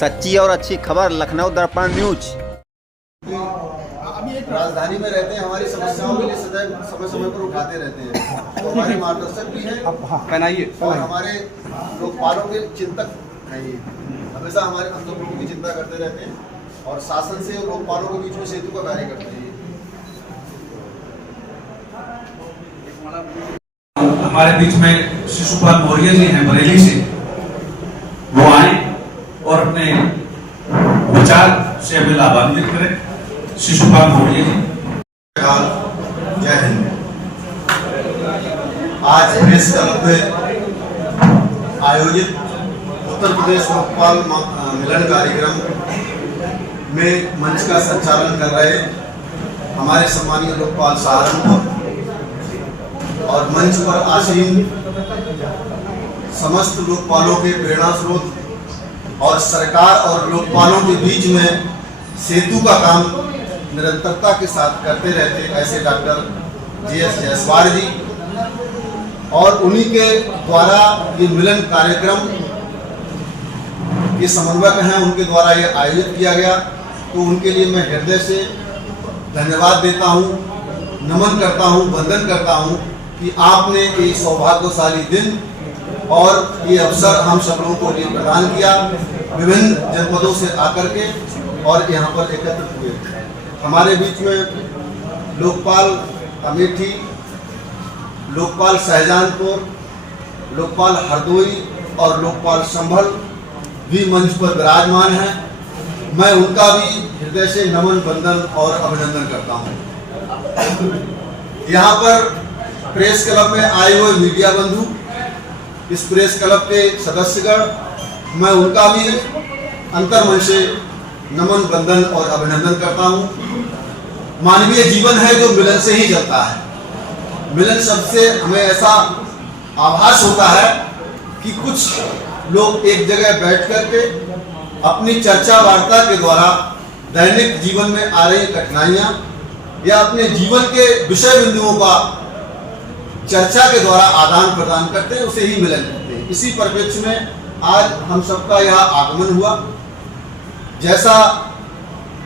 सच्ची और अच्छी खबर लखनऊ दर्पण न्यूज। राजधानी में रहते हैं, हमारी समस्याओं के लिए सदैव समय समय पर उठाते रहते हैं। तो हमारे मार्गदर्शक भी हैं और हमारे लोकपालों के चिंतक हैं। ये हमेशा हमारे हम लोगों की चिंता करते रहते हैं और शासन से और लोकपालों के बीच में सेतु का कार्य करते हैं। हमारे बीच में शिशुपाल मौर्य जी हैं बरेली से, वो आए और अपने विचार से हमें लाभान्वित करें। शिशुपाल मौर्य जी। जय हिंद। आज प्रेस क्लब में आयोजित उत्तर प्रदेश लोकपाल मिलन कार्यक्रम में मंच का संचालन कर रहे हमारे सम्मानीय लोकपाल सहारनपुर और मंच पर आसीन समस्त लोकपालों के प्रेरणा स्रोत और सरकार और लोकपालों के बीच में सेतु का काम निरंतरता के साथ करते रहते ऐसे डॉक्टर JS जायसवाल जी और उन्हीं के द्वारा ये मिलन कार्यक्रम के समन्वयक हैं, उनके द्वारा ये आयोजित किया गया। तो उनके लिए मैं हृदय से धन्यवाद देता हूँ, नमन करता हूँ, वंदन करता हूँ कि आपने एक सौभाग्यशाली दिन और ये अवसर हम सब लोगों को लिए प्रदान किया। विभिन्न जनपदों से आकर के और यहाँ पर एकत्रित हुए। हमारे बीच में लोकपाल अमेठी, लोकपाल शाहजहानपुर, लोकपाल हरदोई और लोकपाल संभल भी मंच पर विराजमान हैं। मैं उनका भी हृदय से नमन, वंदन और अभिनंदन करता हूँ। यहाँ पर प्रेस क्लब में आए हुए मीडिया बंधु, इस प्रेस क्लब के सदस्यगण, मैं उनका भी अंतर्मन से नमन, वंदन और अभिनंदन करता हूँ। मानवीय जीवन है जो मिलन से ही चलता है। मिलन शब्द से हमें ऐसा आभास होता है कि कुछ लोग एक जगह बैठ करके अपनी चर्चा वार्ता के द्वारा दैनिक जीवन में आ रही कठिनाइयाँ या अपने जीवन के विषय बिंदुओं का चर्चा के द्वारा आदान प्रदान करते हैं, उसे ही मिलन कहते हैं। इसी परिप्रेक्ष्य में आज हम सबका यहाँ आगमन हुआ। जैसा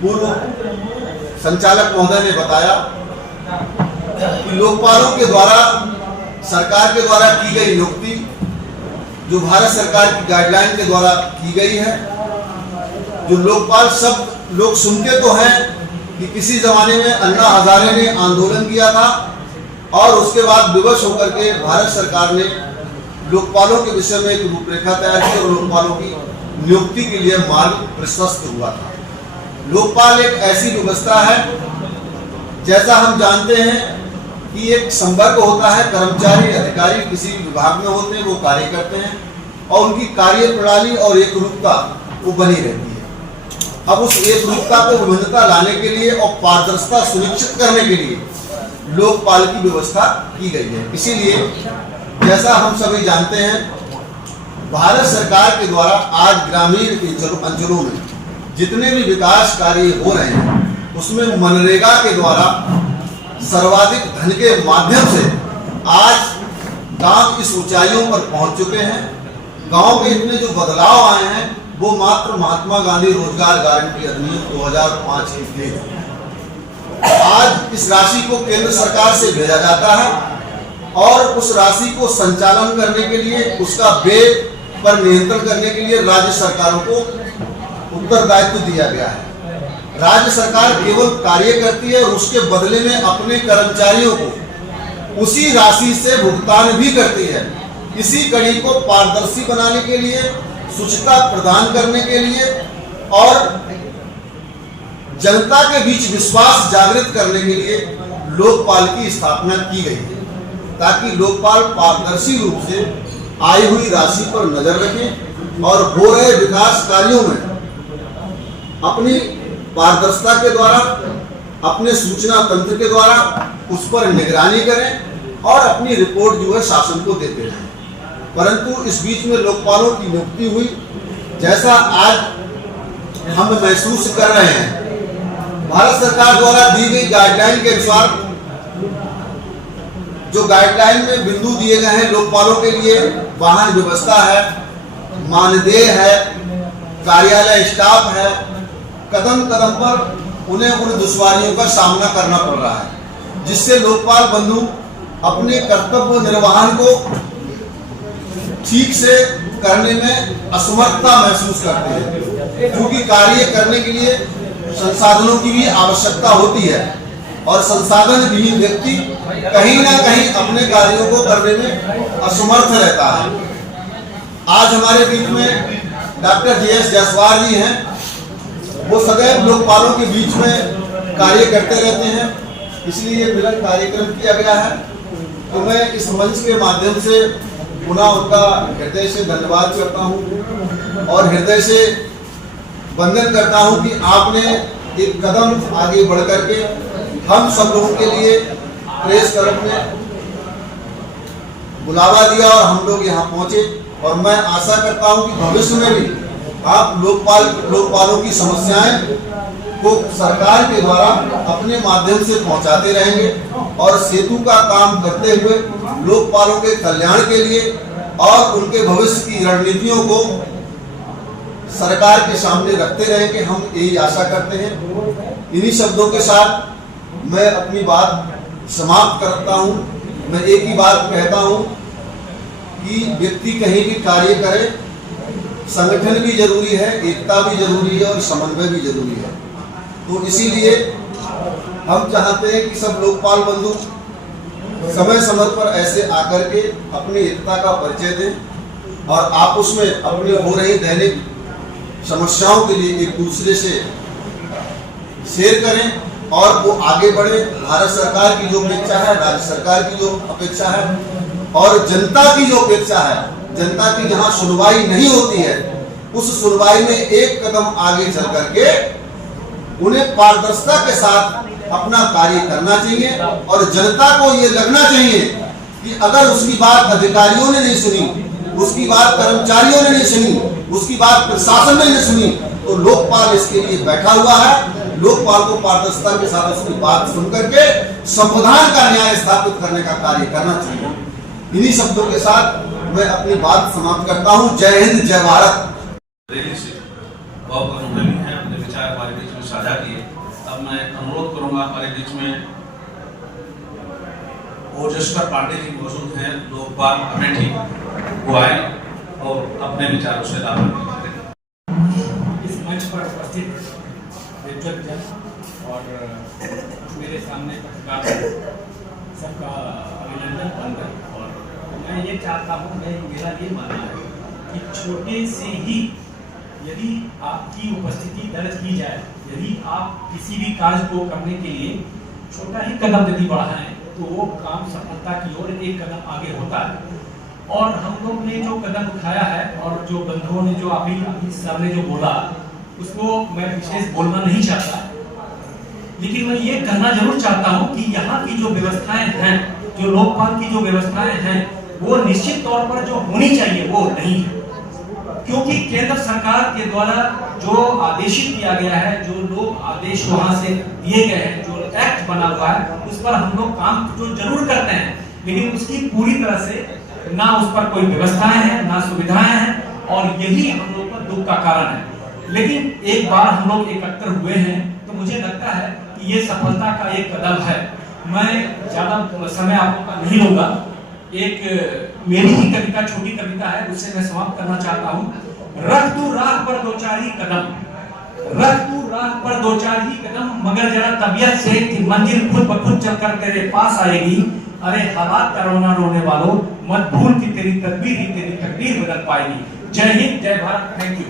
पूर्व संचालक महोदय ने बताया कि लोकपालों के द्वारा, सरकार के द्वारा की गई नियुक्ति जो भारत सरकार की गाइडलाइन के द्वारा की गई है, जो लोकपाल सब लोग सुनते तो हैं कि किसी जमाने में अन्ना हजारे ने आंदोलन किया था और उसके बाद विवश होकर के भारत सरकार ने लोकपालों के विषय में एक रूपरेखा तैयार की और लोकपालों की नियुक्ति के लिए मार्ग प्रशस्त हुआ था। लोकपाल एक ऐसी व्यवस्था है, जैसा हम जानते हैं कि एक संवर्ग होता है, कर्मचारी अधिकारी किसी विभाग में होते हैं, वो कार्य करते हैं और उनकी कार्य प्रणाली और एक रूपता वो बनी रहती है। अब उस एक रूपता को विभिन्नता लाने के लिए और पारदर्शिता सुनिश्चित करने के लिए लोकपाल की व्यवस्था की गई है। इसीलिए जैसा हम सभी जानते हैं, भारत सरकार के द्वारा आज ग्रामीण अंचलों में जितने भी विकास कार्य हो रहे हैं, उसमें मनरेगा के द्वारा सर्वाधिक धन के माध्यम से आज गांव इस ऊंचाइयों पर पहुंच चुके हैं। गांव में इतने जो बदलाव आए हैं वो मात्र महात्मा गांधी रोजगार गारंटी अधिनियम 2005 के थे। आज इस राशि को केंद्र सरकार से भेजा जाता है और उस राशि को संचालन करने के लिए, उसका व्यय पर नियंत्रण करने के लिए राज्य सरकारों को उत्तरदायित्व दिया गया है। राज्य सरकार केवल कार्य करती है और उसके बदले में अपने कर्मचारियों को उसी राशि से भुगतान भी करती है। इसी कड़ी को पारदर्शी बनाने के लिए, शुचिता प्रदान करने के लिए और जनता के बीच विश्वास जागृत करने के लिए लोकपाल की स्थापना की गई है, ताकि लोकपाल पारदर्शी रूप से आई हुई राशि पर नजर रखें और हो रहे विकास कार्यों में अपनी पारदर्शिता के द्वारा, अपने सूचना तंत्र के द्वारा उस पर निगरानी करें और अपनी रिपोर्ट जो है शासन को देते रहें। परंतु इस बीच में लोकपालों की नियुक्ति हुई, जैसा आज हम महसूस कर रहे हैं, भारत सरकार द्वारा दी गई गाइडलाइन के अनुसार, जो गाइडलाइन में बिंदु दिए गए हैं लोकपालों के लिए, वाहन व्यवस्था है, मानदेय है, कार्यालय स्टाफ है, कदम कदम पर उन्हें उन दुश्वारियों का सामना करना पड़ रहा है, जिससे लोकपाल बंधु अपने कर्तव्य निर्वहन को ठीक से करने में असमर्थता महसूस करते हैं, क्योंकि कार्य करने के लिए संसाधनों की भी आवश्यकता होती है और संसाधन विहीन व्यक्ति कहीं ना कहीं अपने कार्यों को करने में असमर्थ रहता है। आज हमारे बीच में डॉक्टर JS जायसवाल जी हैं। वो सदैव लोकपालों के बीच में कार्य करते रहते हैं, इसलिए ये मिलन कार्यक्रम किया गया है। तो मैं इस मंच के माध्यम से पुनः उनका हृदय से धन्यवाद करता हूँ और हृदय से वंदन करता हूँ कि आपने एक कदम आगे बढ़ करके हम सब लोगों के लिए प्रेस क्लब में बुलावा दिया और हम लोग यहाँ पहुँचे। और मैं आशा करता हूँ कि भविष्य में भी आप लोकपालों की समस्याएं को सरकार के द्वारा अपने माध्यम से पहुंचाते रहेंगे और सेतु का काम करते हुए लोकपालों के कल्याण के लिए और उनके भविष्य की रणनीतियों को सरकार के सामने रखते रहेंगे, हम यही आशा करते हैं। इन्हीं शब्दों के साथ मैं अपनी बात समाप्त करता हूं। मैं एक ही बात कहता हूं कि व्यक्ति कहीं भी कार्य करे, संगठन भी जरूरी है, एकता भी जरूरी है और समन्वय भी जरूरी है। तो इसीलिए हम चाहते हैं कि सब लोकपाल बंधु समय समय पर ऐसे आकर के अपनी एकता का परिचय दें और आपस में अपनी हो रही दैनिक समस्याओं के लिए एक दूसरे से शेयर करें और वो आगे बढ़े। भारत सरकार की जो अपेक्षा है, राज्य सरकार की जो अपेक्षा है और जनता की जो अपेक्षा है, जनता की जहां सुनवाई नहीं होती है उस सुनवाई में एक कदम आगे चल करके उन्हें पारदर्शिता के साथ अपना कार्य करना चाहिए और जनता को ये लगना चाहिए कि अगर उसकी बात अधिकारियों ने नहीं सुनी, उसकी बात कर्मचारियों ने नहीं सुनी, उसकी बात प्रशासन ने नहीं सुनी, तो लोकपाल इसके लिए बैठा हुआ है। लोकपाल को पारदर्शिता के साथ उसकी बात सुन करके संविधान का न्याय स्थापित करने का कार्य करना चाहिए। इन्हीं शब्दों के साथ मैं अपनी बात समाप्त करता हूँ। जय हिंद, जय भारत। अपने विचार हमारे बीच में साझा किए। अब मैं अनुरोध करूंगा हमारे बीच में ओजस्वी पांडे जी मौजूद हैं, लोकपाल अमेठी, वो आए और अपने विचारों से लाभान्वित करें। इस मंच पर उपस्थित विद्वज्जन और मेरे सामने पत्रकार सबका अभिनंदन वंदन। और मैं ये चाहता हूँ, मेरा ये मानना है कि छोटे से ही यदि आपकी उपस्थिति दर्ज की जाए, यदि आप किसी भी कार्य को करने के लिए छोटा ही कदम यदि बढ़ाएं तो वो काम सफलता की ओर एक कदम आगे होता है। और हम लोग ने जो कदम उठाया है और जो बंधुओं ने जो अभी सर ने जो बोला उसको मैं विशेष बोलना नहीं चाहता, लेकिन मैं ये कहना जरूर चाहता हूँ कि यहाँ की जो व्यवस्थाएं हैं, जो लोकपाल की जो व्यवस्थाएं हैं, वो निश्चित तौर पर जो होनी चाहिए वो नहीं है। क्योंकि केंद्र सरकार के द्वारा जो आदेशित किया गया है, जो लोग आदेश वहां से दिए गए हैं, जो एक्ट बना हुआ है, उस पर हम लोग काम जो जरूर करते हैं, लेकिन उसकी पूरी तरह से ना उस पर कोई व्यवस्थाएं हैं, ना सुविधाएं हैं और यही हम लोग पर दुख का कारण है। लेकिन एक बार हम लोग एकत्र हुए हैं तो मुझे लगता है कि ये सफलता का एक कदम है। मैं ज्यादा समय आप लोग का नहीं लूंगा। एक मेरी ही कविता, छोटी कविता है, उससे मैं समाप्त करना चाहता हूँ। रख तू राह पर दो चार ही कदम, रख तू राह पर दो चार ही कदम, मगर जरा तबीयत से कि मंजिल खुद ब खुद चलकर तेरे पास आएगी। अरे हालात का रोना रोने वालों, मत भूल कि तेरी तकदीर ही तेरी तकदीर बदल पाएगी। जय हिंद, जय भारत। Thank you.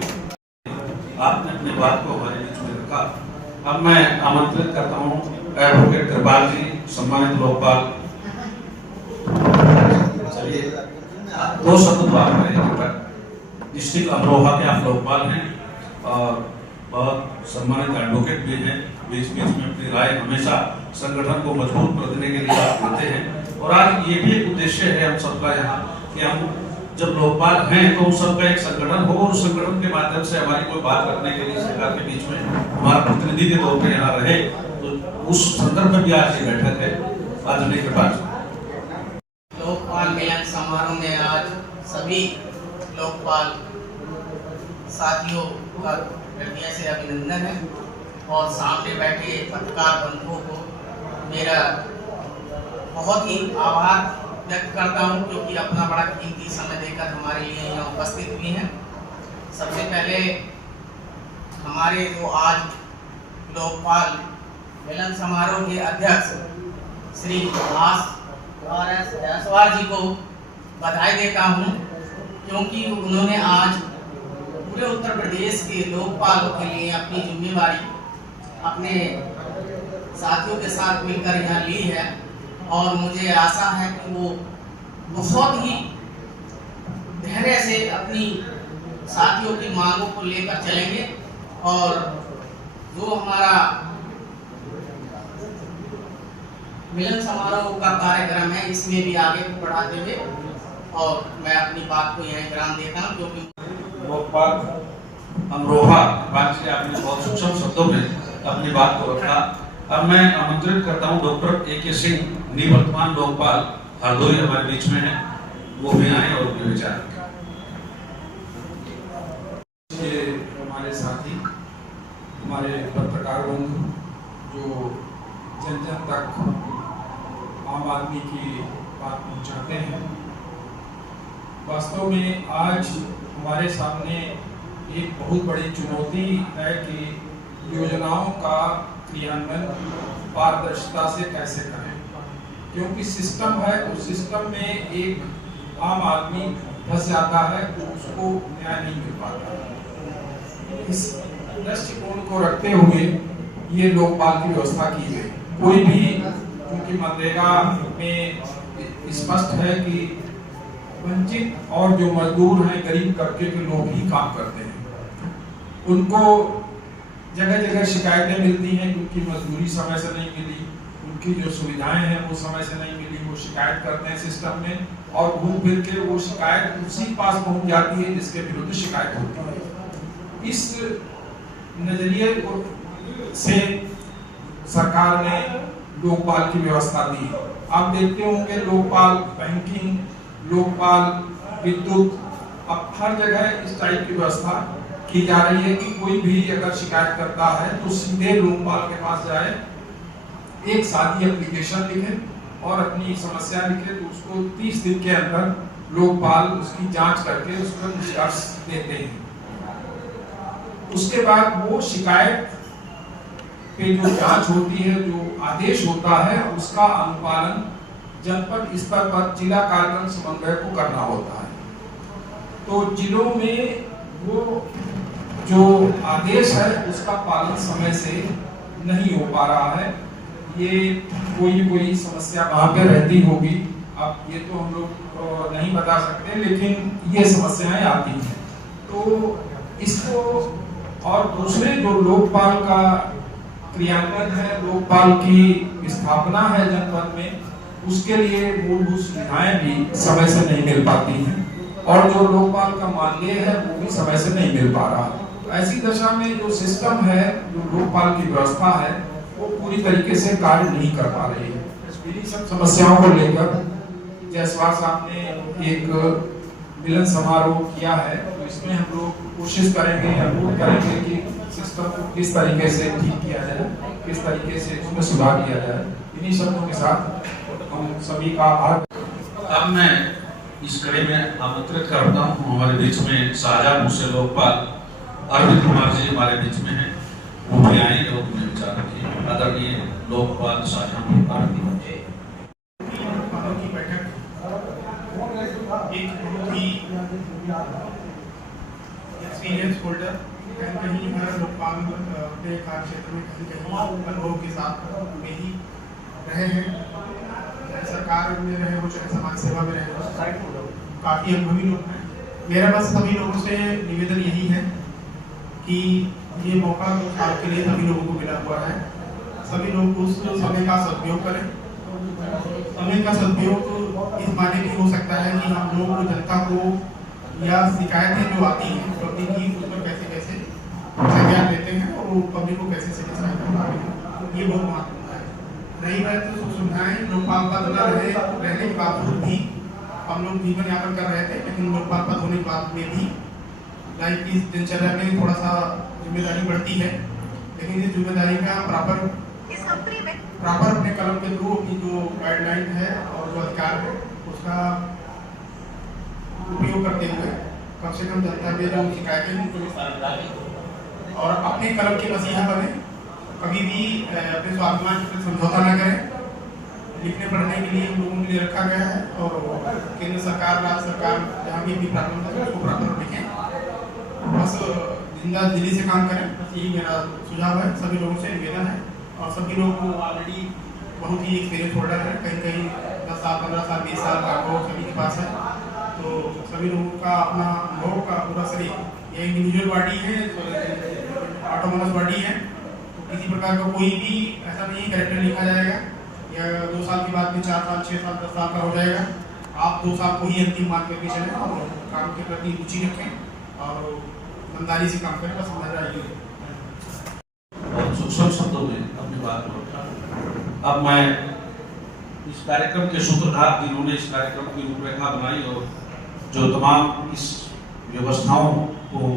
आपने अपनी बात को हमारे बीच में रखा। अब मैं आमंत्रित करता हूँ एडवोकेट कृपाल जी, सम्मानित लोकपाल। दो शब्द तो आप करेंगे। डिस्ट्रिक्ट अमरोहा के आप लोकपाल हैं और बहुत सम्मानित एडवोकेट भी हैं। बीच बीच में अपनी राय हमेशा संगठन को मजबूत करने के लिए आप देते हैं। और आज ये भी एक उद्देश्य है हम सबका यहाँ कि हम जब लोकपाल हैं तो उन सबका एक संगठन हो और उस संगठन के माध्यम से हमारी कोई बात रखने के लिए सरकार के बीच में हमारा प्रतिनिधि के तौर पर यहाँ रहे, तो उस संदर्भ में भी आज ये बैठक है। आदरणीय कृपाल लोकपाल मिलन समारोह में आज सभी लोकपाल साथियों का हृदय से अभिनंदन है और सामने बैठे पत्रकार बंधुओं को मेरा बहुत ही आभार व्यक्त करता हूं, क्योंकि अपना बड़ा कीमती समय देकर हमारे लिए यहाँ उपस्थित भी हैं। सबसे पहले हमारे जो आज लोकपाल मिलन समारोह के अध्यक्ष श्री RS जायसवाल जी को बधाई देता हूं, क्योंकि उन्होंने आज पूरे उत्तर प्रदेश के लोकपालों के लिए अपनी जिम्मेवारी अपने साथियों के साथ मिलकर यहाँ ली है और मुझे आशा है कि वो बहुत ही धैर्य से अपनी साथियों की मांगों को लेकर चलेंगे और जो हमारा मिलन समारोह का कार्यक्रम है इसमें भी आगे बढ़ाते हुए और मैं अपनी बात को यहीं विराम देता हूँ, क्योंकि लोकपाल अमरोहा बात से आपने बहुत सूक्ष्म शब्दों में अपनी बात को रखा। अब मैं आमंत्रित करता हूं डॉक्टर AK सिंह, निवर्तमान लोकपाल हरदोई हमारे बीच में है, वो भी आए और अपने विचार हमारे साथी, हमारे पत्रकार बंधु जो जन जन तक आम आदमी की बात पहुंचाते हैं, वास्तव में आज हमारे सामने एक बहुत बड़ी चुनौती है कि योजनाओं का क्रियान्वयन पारदर्शिता से कैसे करें, क्योंकि सिस्टम है उस सिस्टम में एक आम आदमी फंस जाता है तो उसको न्याय नहीं मिल पाता। इस दृष्टिकोण को रखते हुए ये लोकपाल की व्यवस्था की गई। कोई भी, क्योंकि मनरेगा में स्पष्ट है कि वंचित और जो मजदूर हैं, गरीब तबके के लोग ही काम करते हैं, उनको जगह जगह शिकायतें मिलती हैं क्योंकि मजदूरी समय से नहीं मिली, उनकी जो सुविधाएं हैं वो समय से नहीं मिली, वो शिकायत करते हैं सिस्टम में और घूम फिर के वो शिकायत उसी पास पहुंच जाती है जिसके विरुद्ध शिकायत होती है। इस नजरिए से सरकार ने लोकपाल की व्यवस्था दी। आप देखते होंगे लोकपाल बैंकिंग, लोकपाल विद्युत, अब हर जगह इस टाइप की व्यवस्था की जा रही है कि कोई भी अगर शिकायत करता है तो सीधे लोकपाल के पास जाए, एक सादी एप्लीकेशन लिखे और अपनी समस्या लिखे तो उसको 30 दिन के अंदर लोकपाल उसकी जांच करके उसका निष्कर्ष देते हैं। उसके बाद वो शिकायत पे जो जांच होती है, जो आदेश होता है, उसका अनुपालन जनपद स्तर पर जिला कार्यक्रम समन्वय को करना होता है। तो जिलों में वो जो आदेश है उसका पालन समय से नहीं हो पा रहा है। ये कोई समस्या वहाँ पे रहती होगी, अब ये तो हम लोग नहीं बता सकते, लेकिन ये समस्याएं आती हैं। तो इसको और दूसरे जो लोकपाल का क्रियान्वयन है, लोकपाल की स्थापना है जनपद में, उसके लिए मूलभूत सुविधाएं भी समय से नहीं मिल पाती हैं और जो लोकपाल का मानदेय है वो भी समय से नहीं मिल पा रहा। ऐसी दशा में जो सिस्टम है, जो लोकपाल की व्यवस्था है, वो पूरी तरीके से कार्य नहीं कर पा रही है। इन्हीं सब समस्याओं को लेकर जायसवाल साहब ने एक मिलन समारोह किया है, तो इसमें हम लोग कोशिश करेंगे, अनुरोध करेंगे कि सिस्टम को किस तरीके से ठीक किया जाए, किस तरीके से उसमें सुधार किया जाए। इन्हीं शब्दों के साथ हम सभी का आभार। अब मैं इस कड़ी में आमंत्रित करता हूँ हमारे बीच में शाहजहां मुझसे लोकपाल अरविंद कुमार जी हमारे बीच में हैं, वो भी आएंगे और अपने विचार रखेंगे। आदरणीय लोकपाल शाहजहां अरविंद जी। की बैठक एक बहुत ही एक्सपीरियंस होल्डर कहीं हर लोकपाल के कार्य क्षेत्र में कहीं अनुभव के साथ में ही रहे हैं, सरकार में रहे हो चाहे समाज सेवा में रहे हो, काफ़ी अनुभवी लोग हैं। मेरा बस सभी लोगों से निवेदन यही है कि ये मौका साल के लिए सभी लोगों को मिला हुआ है, सभी लोग उस समय का सदुपयोग करें। समय का सदुपयोग इस माने की हो सकता है कि हम लोग जनता को या शिकायतें जो आती हैं पब्लिक की, उस पर कैसे कैसे संज्ञान लेते हैं और पब्लिक को कैसे सेटिस्फाई कर पा रहे हैं, ये बहुत महत्वपूर्ण है। रही बात तो सुविधाएं लोकपाल पद रहने के बावजूद भी हम लोग जीवन यापन कर रहे थे, लेकिन लोकपाल पद होने के बाद में भी लाइफ की दिनचर्या में थोड़ा सा जिम्मेदारी बढ़ती है, लेकिन इस जिम्मेदारी का प्रॉपर अपने कलम के थ्रू अपनी जो गाइडलाइन है और जो अधिकार है उसका उपयोग करते हुए कम से कम जनता में जो शिकायतें हैं उनको और अपने कलम के मसीहा बने, कभी भी अपने स्वाभिमान से समझौता न करें। लिखने पढ़ने के लिए लोगों के लिए रखा गया है और केंद्र सरकार, राज्य सरकार जहाँ भी प्रॉब्लम है उसको प्रॉपर लिखें, बस जिंदा दिल्ली से काम करें, बस यही मेरा सुझाव है। सभी लोगों से निवेदन है और सभी लोग को ऑलरेडी बहुत ही एक्सपीरियंस होल्डर है, कहीं कहीं 10 साल 15 साल 20 साल का अनुभव सभी के पास है, तो सभी लोगों का अपना अनुभव का पूरा सही ये इंडिविजुअल बॉडी है, ऑटोनोमस बॉडी है, तो किसी प्रकार का कोई भी ऐसा नहीं कैरेक्टर लिखा जाएगा या 2 साल की बात में 4 साल 6 साल 10 साल का हो जाएगा। आप 2 साल को ही अंतिम मान करके चलें और काम के प्रति रुचि रखें और ईमानदारी से काम करें, बस हमारा ये और सूक्ष्म शब्दों में अपनी बात को रखा। अब मैं इस कार्यक्रम के सूत्रधार जिन्होंने इस कार्यक्रम की रूपरेखा बनाई और जो तमाम इस व्यवस्थाओं को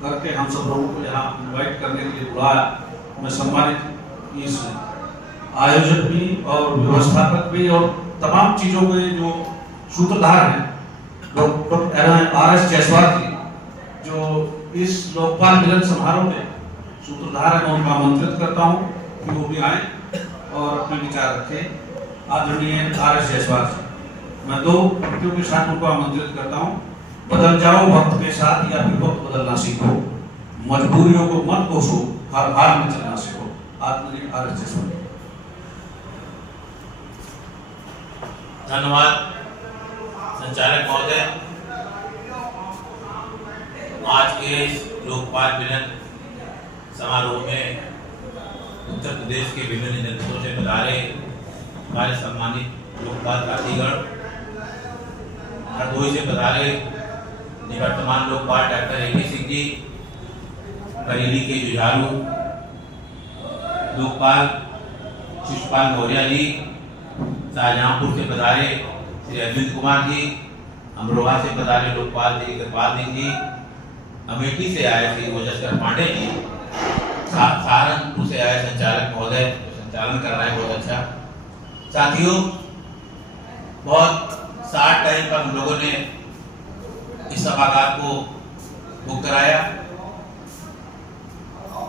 करके हम सब लोगों को यहाँ इन्वाइट करने के लिए बुलाया, मैं सम्मानित इस आयोजक भी और व्यवस्थापक भी और तमाम चीजों के जो सूत्रधार हैं डॉक्टर RS जायसवाल जी, जो इस लोकपाल मिलन समारोह में सूत्रधार है, मैं उनको आमंत्रित करता हूँ कि वो भी आए और अपने विचार रखें। आदरणीय RS जायसवाल जी, मैं 2 पंक्तियों के साथ उनको आमंत्रित करता हूँ। बदल जाओ वक्त के साथ या फिर वक्त बदलना सीखो, मजबूरियों को मत कोसो, हर हाल में चलना सीखो। आदरणीय RS जायसवाल। धन्यवाद संचालक महोदय। आज के लोकपाल मिलन समारोह में उत्तर प्रदेश के विभिन्न जनपदों से पधारे हमारे सम्मानित लोकपाल साथीगण, हरदोई से पधारे निवर्तमान लोकपाल डॉक्टर AK सिंह जी, बरेली के जुझारू लोकपाल शिशुपाल मौर्य जी, शाहजहांपुर से पधारे श्री अरविंद कुमार जी, अमरोहा से पधारे लोकपाल श्री कृपाल सिंह जी, अमेठी से आए श्री ओजस्कर पांडे जी, सहारनपुर से आए संचालक महोदय, संचालन कर रहे हैं बहुत अच्छा। साथियों, बहुत शार्ट टाइम पर हम लोगों ने इस सभागार को बुक कराया।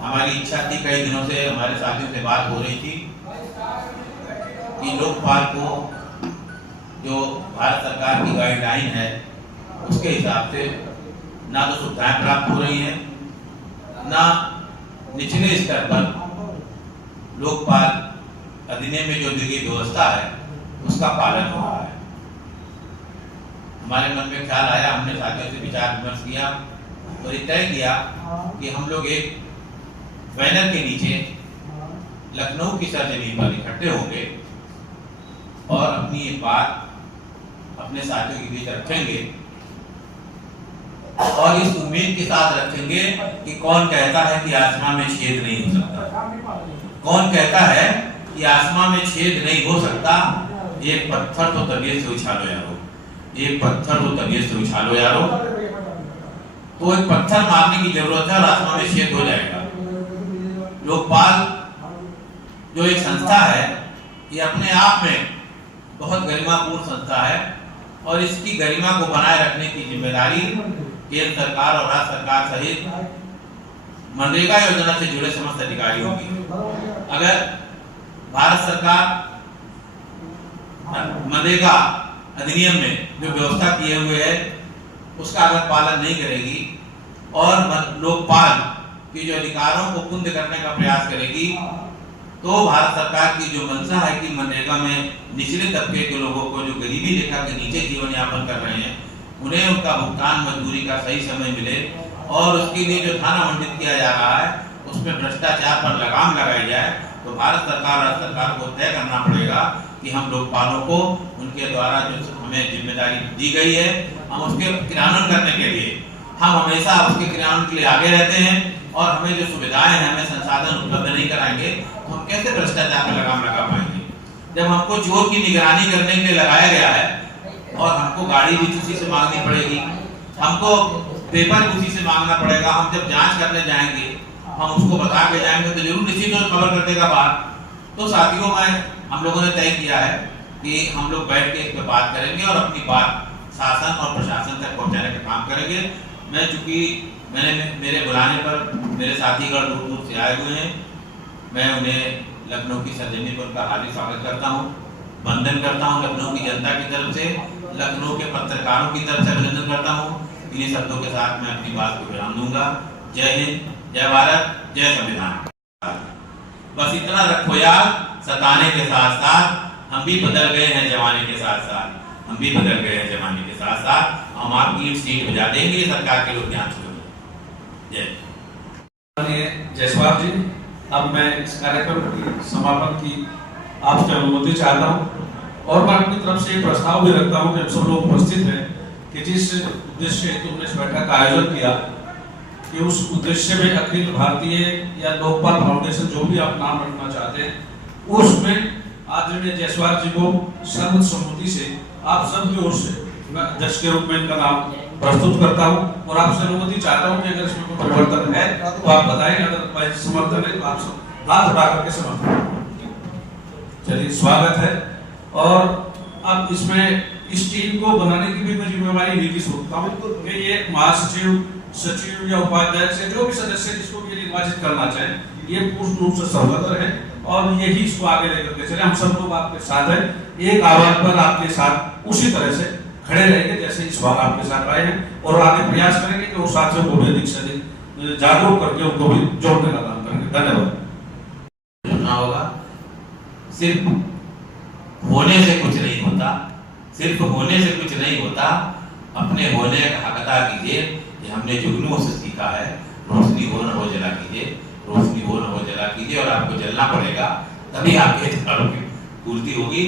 हमारी इच्छा थी, कई दिनों से हमारे साथियों से बात हो रही थी कि लोकपाल को जो भारत सरकार की गाइडलाइन है उसके हिसाब से ना तो सुविधाएं प्राप्त हो रही हैं, ना निचले स्तर पर लोकपाल अधिनियम में जो दी गई व्यवस्था है उसका पालन हो रहा है। हमारे मन में ख्याल आया, हमने साथियों से विचार विमर्श किया और ये तय किया कि हम लोग एक बैनर के नीचे लखनऊ की सरजमी पर इकट्ठे होंगे और अपनी ये बात अपने साथियों के बीच रखेंगे और इस उम्मीद के साथ रखेंगे कि कौन कहता है कि आसमां में छेद नहीं हो सकता, कौन कहता है कि आसमां में छेद नहीं हो सकता। एक पत्थर तो तबीयत से उछालो यारो, एक पत्थर तो तबीयत से उछालो यारो। तो एक पत्थर मारने की जरूरत है और आसमां में छेद हो जाएगा। लोकपाल जो एक संस्था है, ये अपने आप में बहुत गरिमापूर्ण संस्था है और इसकी गरिमा को बनाए रखने की जिम्मेदारी केंद्र सरकार और राज्य सरकार सहित मनरेगा योजना से जुड़े समस्त अधिकारियों की। अगर भारत सरकार मनरेगा अधिनियम में जो व्यवस्था किए हुए है उसका अगर पालन नहीं करेगी और लोकपाल के जो अधिकारों को कुंद करने का प्रयास करेगी, तो भारत सरकार की जो मंशा है कि मनरेगा में निचले तबके के लोगों को जो गरीबी रेखा के नीचे जीवन यापन कर रहे हैं उन्हें उनका भुगतान मजदूरी का सही समय मिले और उसके लिए जो धन आवंटित किया जा रहा है उसमें भ्रष्टाचार पर लगाम लगाई जाए। तो भारत सरकार राज्य सरकार को तय करना पड़ेगा कि हम लोकपालों को उनके द्वारा जो हमें जिम्मेदारी दी गई है हम उसके क्रियान्वयन करने के लिए हम हमेशा उसके क्रियान्वयन के लिए आगे रहते हैं और हमें जो सुविधाएं हैं, हमें संसाधन उपलब्ध नहीं कराएंगे तो हम कैसे भ्रष्टाचार में लगाम लगा पाएंगे। जब हमको चोर की निगरानी करने के लिए लगाया गया है और हमको गाड़ी भी किसी से मांगनी पड़ेगी, हमको पेपर उसी से मांगना पड़ेगा। हम जब जांच करने जाएंगे, हम उसको बता के जाएंगे तो जरूर निश्चित तो खबर कर देगा बाहर। तो साथियों, हम लोगों ने तय किया है कि हम लोग बैठ के इस पर बात करेंगे और अपनी बात शासन और प्रशासन तक पहुंचाने का काम करेंगे। मैं चूंकि मेरे बुलाने पर मेरे साथीगण दूर दूर से आए हुए हैं, मैं उन्हें लखनऊ की सरजमी पर उनका हार्दिक स्वागत करता हूँ, वंदन करता हूँ। लखनऊ की जनता की तरफ से, लखनऊ के पत्रकारों की तरफ से अभिनंदन करता हूँ। इन्हीं शब्दों के साथ मैं अपनी बात को विराम दूंगा। जय हिंद, जय भारत, जय संविधान। बस इतना रखो याद, सताने के साथ साथ हम भी बदल गए हैं, जमाने के साथ साथ हम भी बदल गए हैं, जमाने के साथ साथ हम आपकी सीट बजा देंगे, सरकार के लोग ध्यान से। जय जयसवाल जी, अब मैं इस कार्यक्रम की समापन की आपसे अनुमति चाहता हूँ और मैं अपनी तरफ से प्रस्ताव भी रखता हूँ कि सब लोग उपस्थित हैं कि जिस उद्देश्य हेतु हमने इस बैठक का आयोजन किया, कि उस उद्देश्य में अखिल भारतीय या लोकपाल फाउंडेशन, जो भी आप नाम रखना चाहते हैं, उसमें आदरणीय जायसवाल जी को सर्वसम्मति से आप सबकी ओर से मैं अध्यक्ष के रूप में इनका नाम प्रस्तुत करता हूं और आपसे अनुमति चाहता हूं कि अगर इसमें कोई परिवर्तन है तो आप बताएं, अगर समर्थन है तो आप सब हाथ उठा करके समर्थन। चलिए, स्वागत है। और अब इसमें इस टीम को बनाने की भी मैं जिम्मेवारी नीति सोचता हूँ कि ये महासचिव, सचिव या उपाध्यक्ष या जो भी सदस्य जिसको भी निर्वाचित करना चाहे, ये पूर्ण रूप से स्वतंत्र है और यही इसको आगे लेकर के चले। हम सब लोग आपके साथ हैं, एक आवाज पर आपके साथ उसी तरह से खड़े रहेंगे जैसे इस बार आपके साथ आए हैं और आगे प्रयास करेंगे कि वो साथियों को भी अधिक से अधिक जागरूक करके उनको भी जोड़ने का काम करेंगे। धन्यवाद। होना होगा, सिर्फ होने से कुछ नहीं होता, सिर्फ होने से कुछ नहीं होता, अपने होने का हक अदा कीजिए। ये हमने जुगनुओं से सीखा है, रोशनी हो न हो जला कीजिए, रोशनी हो न हो जला कीजिए और आपको जलना पड़ेगा, तभी आपके अधिकारों की पूर्ति होगी।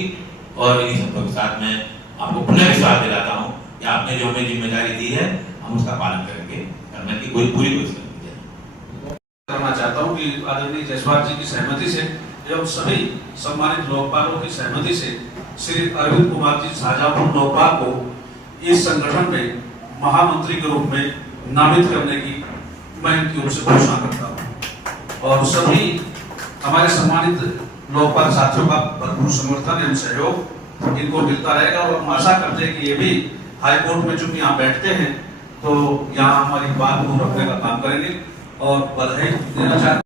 और इन्हीं शब्दों के साथ मैं आपको पुनः विश्वास दिलाता हूँ कि आपने जो हमें जिम्मेदारी दी है, हम उसका पालन करेंगे, करने की पूरी कोशिश करेंगे। करना चाहता हूँ कि आदरणीय जायसवाल जी की सहमति से एवं सभी सम्मानित लोकपालों की सहमति से श्री अरविंद कुमार जी शाहजहांपुर लोकपाल को इस संगठन में महामंत्री के रूप में नामित करने की मैं इनकी ओर से घोषणा करता हूँ और सभी हमारे सम्मानित लोकपाल साथियों का भरपूर समर्थन एवं सहयोग इनको मिलता रहेगा। और हम आशा करते हैं कि ये भी हाईकोर्ट में चूंकि यहाँ बैठते हैं तो यहाँ हमारी बात को रखने का काम करेंगे और बधाई देना चाहते हैं।